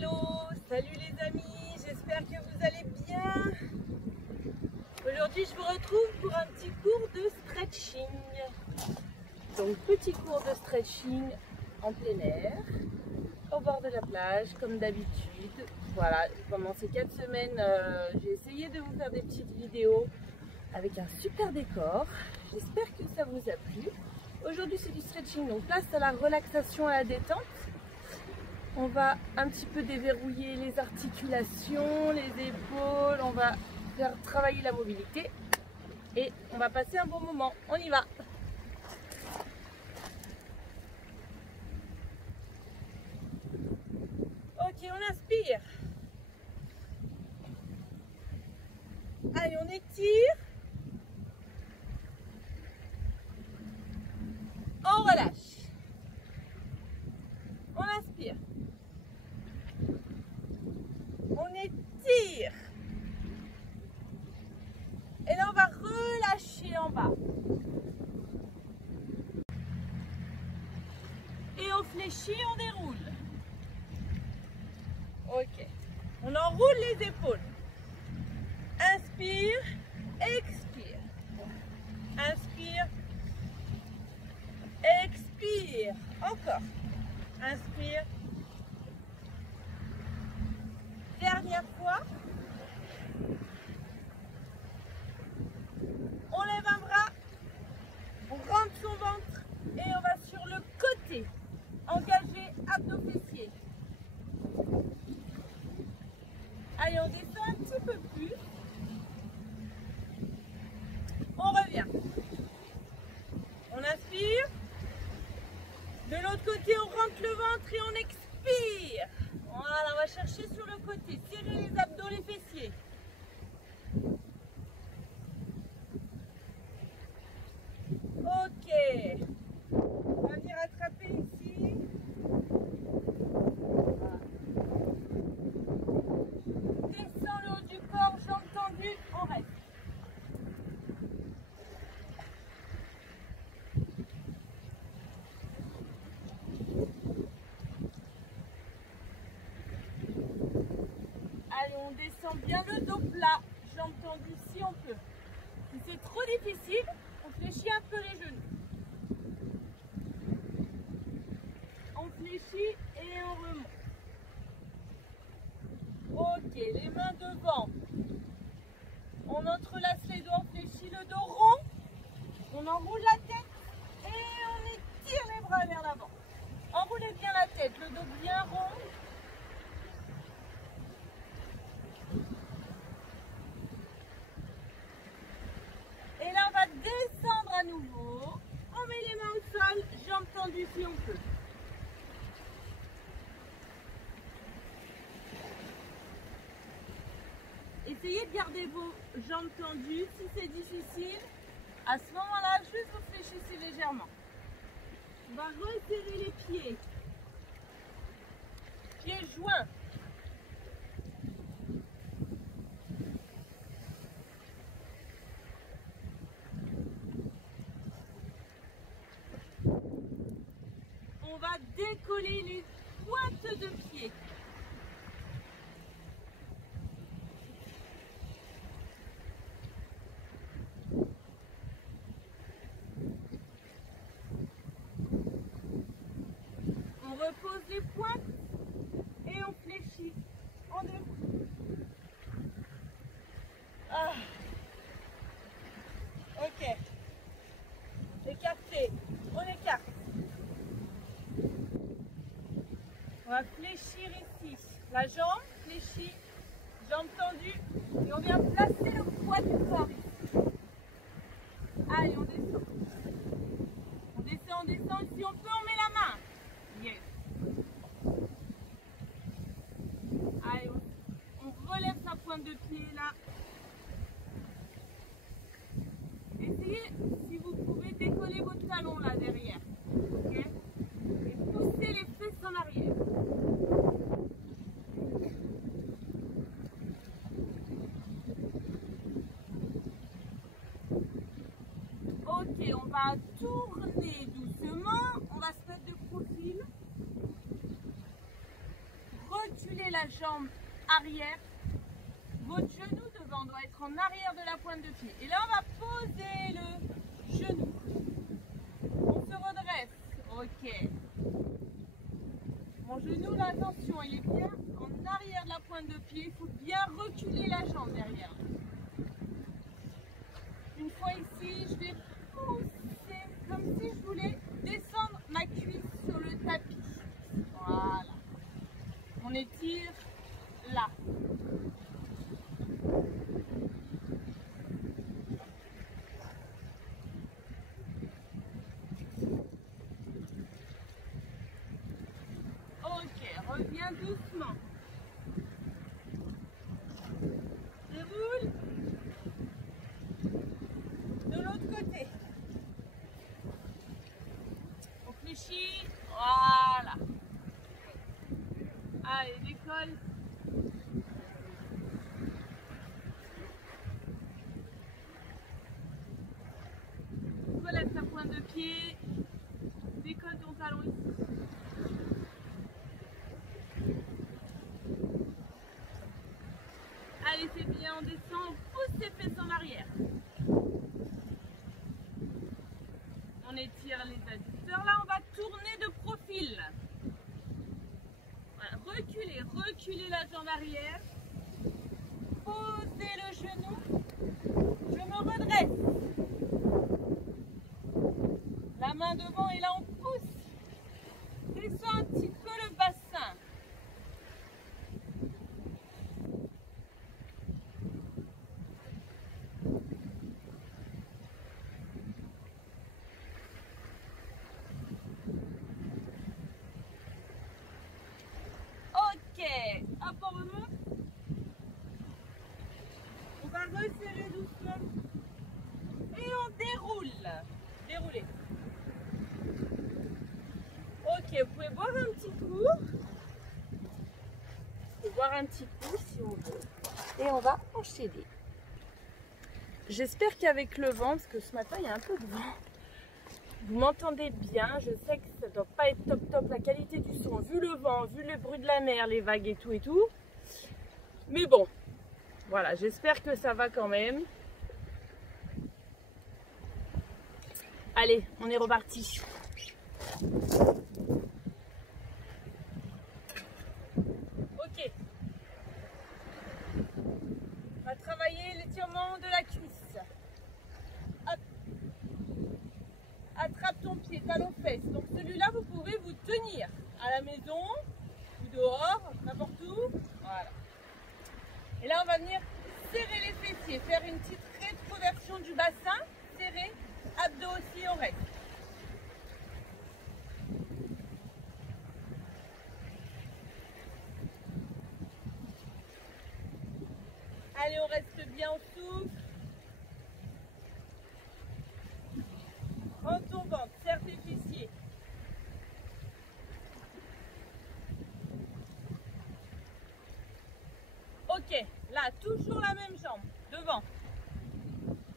Hello, salut les amis, j'espère que vous allez bien. Aujourd'hui je vous retrouve pour un petit cours de stretching. Donc petit cours de stretching en plein air, au bord de la plage comme d'habitude. Voilà, pendant ces 4 semaines j'ai essayé de vous faire des petites vidéos avec un super décor. J'espère que ça vous a plu. Aujourd'hui c'est du stretching, donc place à la relaxation, à la détente. On va un petit peu déverrouiller les articulations, les épaules, on va faire travailler la mobilité et on va passer un bon moment. On y va! Ok, on inspire. Allez, on étire. On relâche. On inspire. On étire. Et là, on va relâcher en bas. Et on fléchit, on déroule. Ok. On enroule les épaules. Inspire, expire. Inspire, expire. Encore. Inspire. Dernière fois. On lève un bras. On rentre son ventre. Et on va sur le côté. Engagé abdos fessiers. Allez, on descend un petit peu plus. On revient. On inspire. De l'autre côté, on rentre le ventre et on expire. Voilà, on va chercher sur le côté. Serrez les abdos, les fessiers. Ok. On va venir attraper ici. Voilà. Descends le haut du corps, jambes tendues, on reste. Allez, on descend bien le dos plat, jambes tendues si on peut. Si c'est trop difficile, on fléchit un peu les genoux. On fléchit et on remonte. Ok, les mains devant. On entrelace les doigts, on fléchit le dos rond. On enroule la tête et on étire les bras vers l'avant. Enroulez bien la tête, le dos bien rond. Et là, on va descendre à nouveau. On met les mains au sol, jambes tendues si on peut. Essayez de garder vos jambes tendues. Si c'est difficile, à ce moment-là, juste vous fléchissez légèrement. On va resserrer les pieds. Pieds joints. On va décoller les pointes de pied. On repose les pointes et on fléchit. On déroule. Ah. Ok. Écartez. On écarte. On va fléchir ici. La jambe fléchie, jambe tendue. Et on vient placer le poids du corps ici. Allez, on descend. On descend, on descend. Si on peut, on met la main. Yes. Allez, on relève sa pointe de pied là. Essayez, si vous pouvez, décoller vos talons là derrière. Ok? Et poussez les fesses en arrière. la jambe arrière. Votre genou devant doit être en arrière de la pointe de pied. Et là, on va poser le genou. On se redresse. Ok. Mon genou, là, attention, il est bien en arrière de la pointe de pied. Il faut bien reculer la jambe derrière. Une fois ici, je vais pousser comme si je voulais descendre ma cuisse sur le tapis. Voilà. On étire là. Ok, reviens doucement. Déroule. De l'autre côté. On fléchit. Voilà. Allez, décolle. Relève ta pointe de pied. Décolle ton talon ici. Allez, c'est bien, on descend, on pousse ses fesses en arrière. On étire les adducteurs. Là, on va tourner de profil. Voilà, reculez, reculez la jambe arrière. Posez le genou. Je me redresse. La main devant et là, on pousse. Descends un petit peu le bassin. Ok, hop, on remonte. On va resserrer doucement. Et on déroule. Déroulez. Ok, vous pouvez boire un petit coup. Vous pouvez boire un petit coup si on veut. Et on va enchaîner. J'espère qu'avec le vent, parce que ce matin il y a un peu de vent, vous m'entendez bien. Je sais que ça ne doit pas être top la qualité du son, vu le vent, vu le bruit de la mer, les vagues et tout. Mais bon, voilà, j'espère que ça va quand même. Allez, on est reparti. Ok. On va travailler l'étirement de la cuisse. Hop. Attrape ton pied, talon-fesse. Donc celui-là, vous pouvez vous tenir à la maison ou dehors, n'importe où. Voilà. Et là, on va venir serrer les fessiers, faire une petite rétroversion du bassin, serrer, abdos aussi, on reste. Allez, on reste bien, on souffle. Prends ton ventre, serre tes fessiers. Ok, là, toujours la même jambe, devant.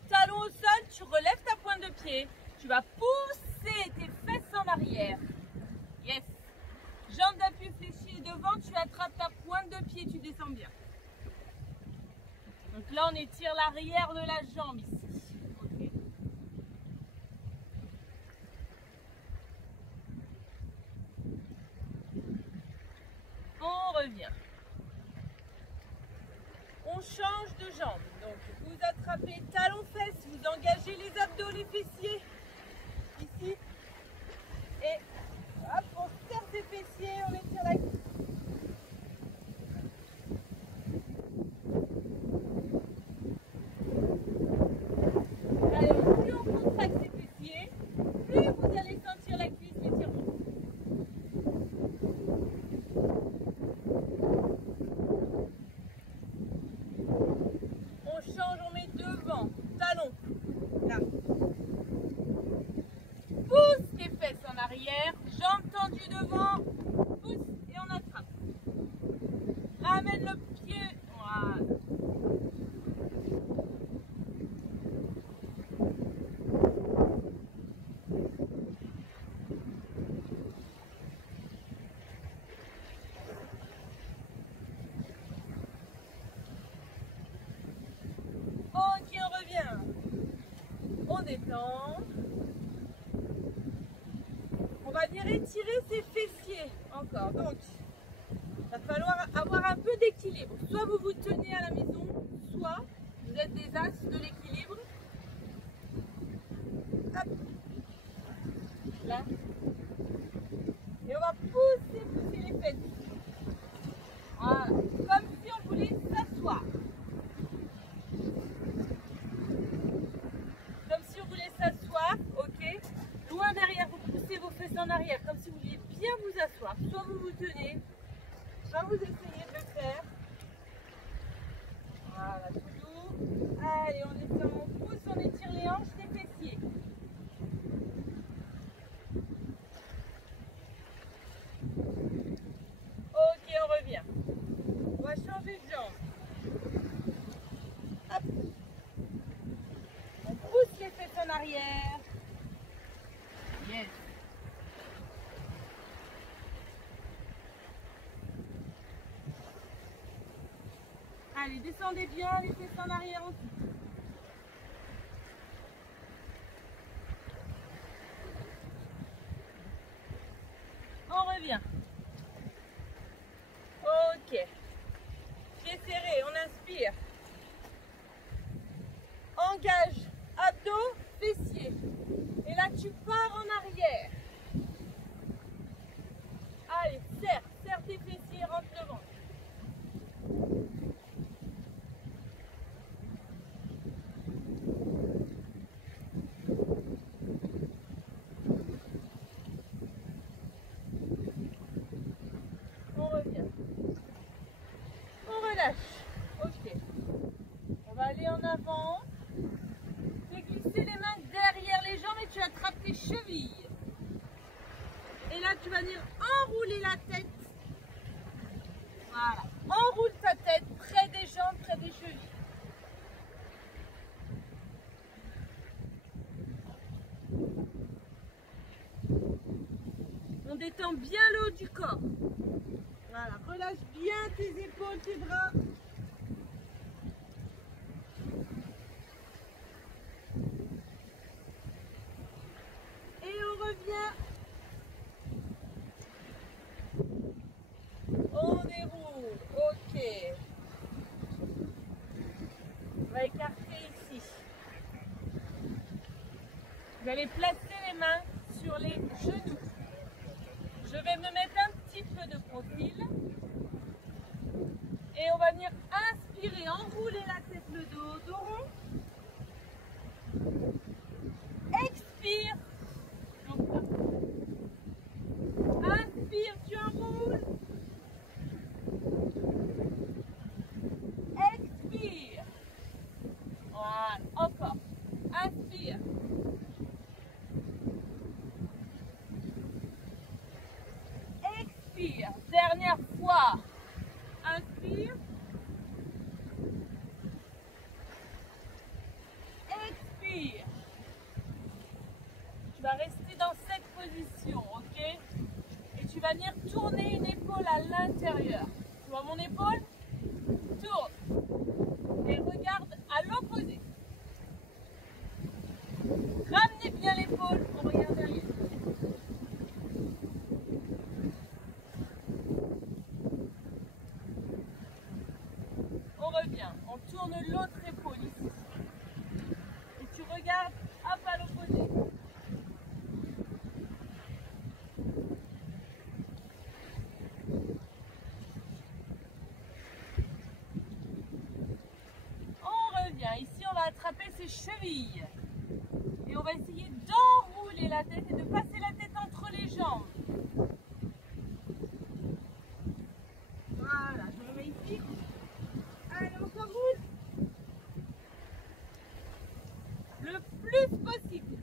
Talon au sol, tu relèves ta pointe de pied. Tu vas pousser tes fesses en arrière. Yes. Jambe d'appui fléchie devant, tu attrapes ta pointe de pied, tu descends bien. Donc là, on étire l'arrière de la jambe ici. Okay. On revient. On change de jambe. Donc, vous attrapez talon-fesse, vous engagez les abdos, les fessiers. Ici. Et hop, on serre ses fessiers, on étire la cuisse. Allez, plus on contracte ses fessiers, plus vous allez sentir la cuisse l'étirement. On change, on met devant, talon, là. détend. On va venir étirer ses fessiers encore. Donc, il va falloir avoir un peu d'équilibre. Soit vous vous tenez à la maison, soit vous êtes des as de l'équilibre. Hop. Là. Et on va pousser les fesses. Voilà. Comme si on voulait s'asseoir. Comme si on voulait s'asseoir, ok. Loin derrière, vous poussez vos fesses en arrière, comme si vous vouliez bien vous asseoir. Soit vous vous tenez, soit vous essayez de le faire. Voilà, tout doux. Allez, on descend, on pousse, on étire les hanches, les fessiers. Ok, on revient. On va changer de jambe. Hop. On pousse les fesses en arrière. Yes. Allez, descendez bien les fesses en arrière aussi. On revient. Ok. Pieds serrés, on inspire. Engage, abdos, fessiers. Et là, tu pars en arrière. Allez, serre tes fessiers, rentre le ventre. On revient. On relâche. Ok. On va aller en avant. Fais glisser les mains derrière les jambes et tu attrapes tes chevilles. Et là, tu vas venir enrouler la tête. Voilà. Enroule ta tête près des jambes, près des chevilles. On détend bien le haut du corps. Voilà. Relâche bien tes épaules, tes bras. Et on revient. On déroule. Ok. On va écarter ici. Vous allez placer les mains sur les genoux. Je vais me mettre un petit peu de profil. Et on va venir inspirer, enrouler la tête, le dos, dos rond. Expire. Inspire, tu enroules. Expire. Voilà, encore. Inspire. Expire. Dernière fois. Inspire. Expire. Tu vas rester dans cette position, ok? Et tu vas venir tourner une épaule à l'intérieur. Tu vois mon épaule? Tourne. Et regarde à l'opposé. Ramenez bien l'épaule, on regarde derrière. On revient, on tourne l'autre épaule ici. Et tu regardes hop à l'opposé. On revient, ici on va attraper ses chevilles. Et on va essayer d'enrouler la tête et de passer la tête entre les jambes. Voilà, je remets ici. Allez, on s'enroule. Le plus possible.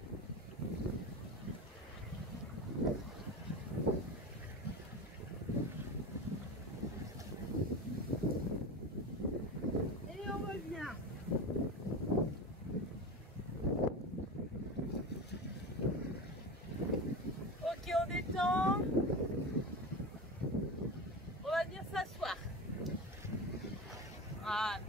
Et on revient. Ok, on détend. On va venir s'asseoir. Voilà.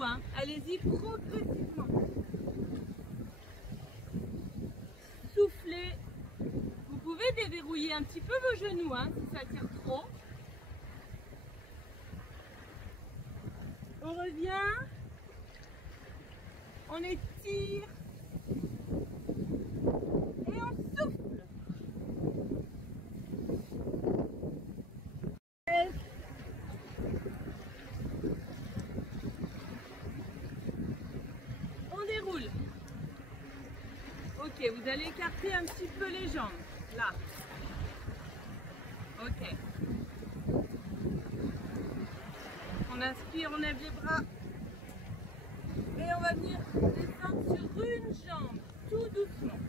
coup, hein. Allez-y progressivement. Soufflez. Vous pouvez déverrouiller un petit peu vos genoux, hein, si ça tire trop. On revient. On étire. Et on souffle. On déroule. Ok, vous allez écarter un petit peu les jambes. Là. Ok. On inspire, on lève les bras. Et on va venir descendre sur une jambe, tout doucement.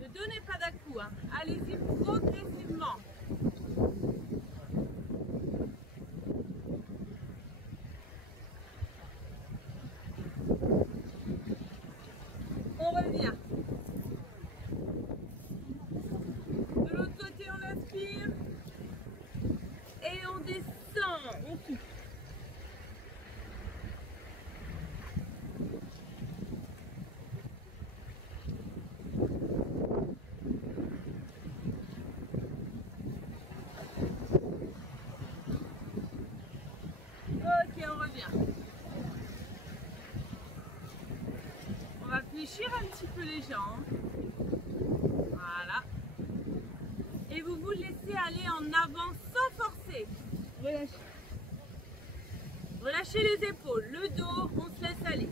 Ne donnez pas d'à-coup, hein. Allez-y progressivement. On revient. De l'autre côté, on inspire. Et on descend. On souffle. Ok, on revient. On va fléchir un petit peu les jambes. Voilà. Et vous vous laissez aller en avant sans forcer. Relâchez. Relâchez les épaules, le dos, on se laisse aller.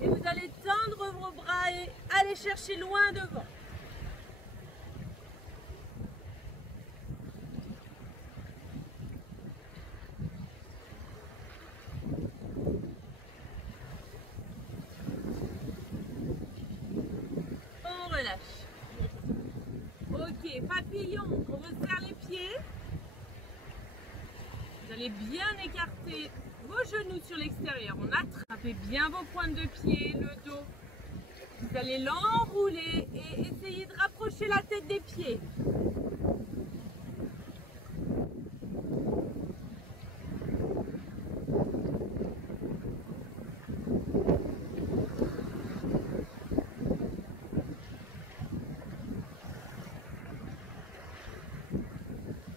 Et vous allez tendre vos bras et aller chercher loin devant. On relâche. Ok, papillon, on resserre les pieds. Vous allez bien écarter vos genoux sur l'extérieur. On attrape bien vos pointes de pied, le dos. Vous allez l'enrouler et essayer de rapprocher la tête des pieds.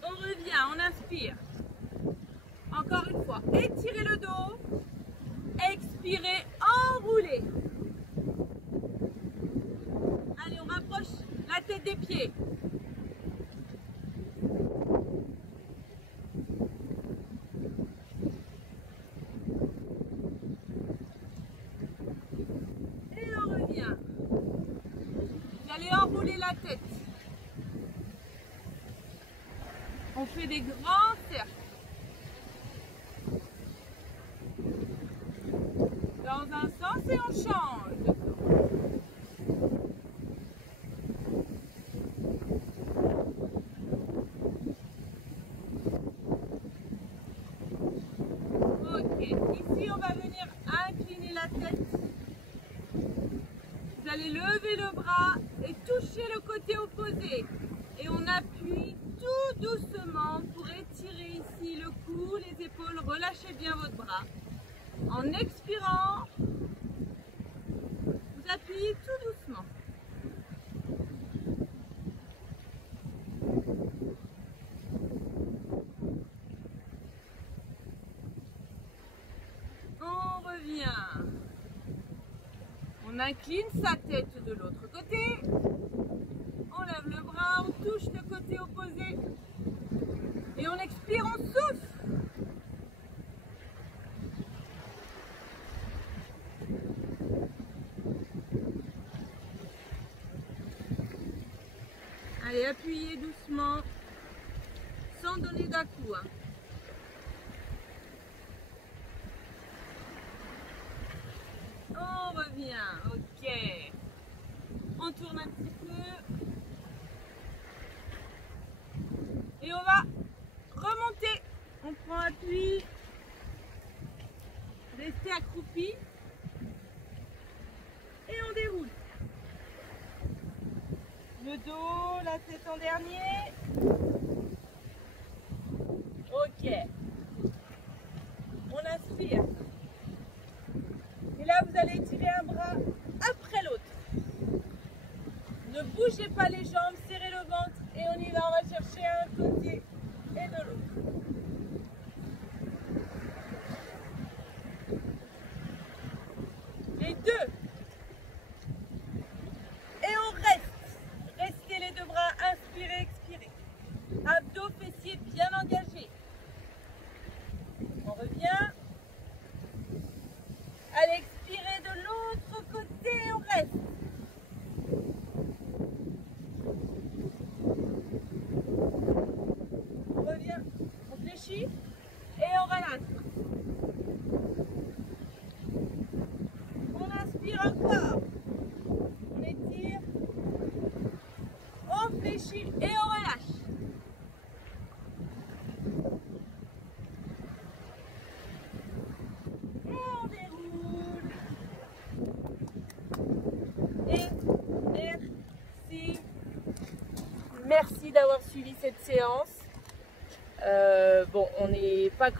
On revient, on inspire. Encore une fois, étirez le dos. Expirez, enroulez. Allez, on rapproche la tête des pieds. Et on revient. Vous allez enrouler la tête. On fait des grands cercles. Dans un sens et on change de sens. Ok, ici on va venir incliner la tête. Vous allez lever le bras et toucher le côté opposé. Et on appuie tout doucement pour étirer ici le cou, les épaules. Relâchez bien votre bras. En expirant, vous appuyez tout doucement. On revient. On incline sa tête de l'autre côté. On lève le bras, on touche le côté opposé. Et on expire, on souffle. Allez, appuyez doucement, sans donner d'à-coup. Hein. On revient, ok. On tourne un petit peu. Et on va remonter. On prend appui. Restez accroupi. Et on déroule. Le Le dos, la tête en dernier. Ok. On inspire. Et là, vous allez étirer un bras après l'autre. Ne bougez pas les jambes, serrez le ventre et on y va. On va chercher un côté et de l'autre. Les deux. Et on reste. Restez les deux bras, inspirez, expirez. Abdos, fessiers bien engagés. On revient. Allez, expirez de l'autre côté, on reste. On revient, on fléchit et on relâche. On inspire encore. On étire. On fléchit et on relâche. Et on déroule. Et merci. Merci d'avoir suivi cette séance. Bon, on n'est pas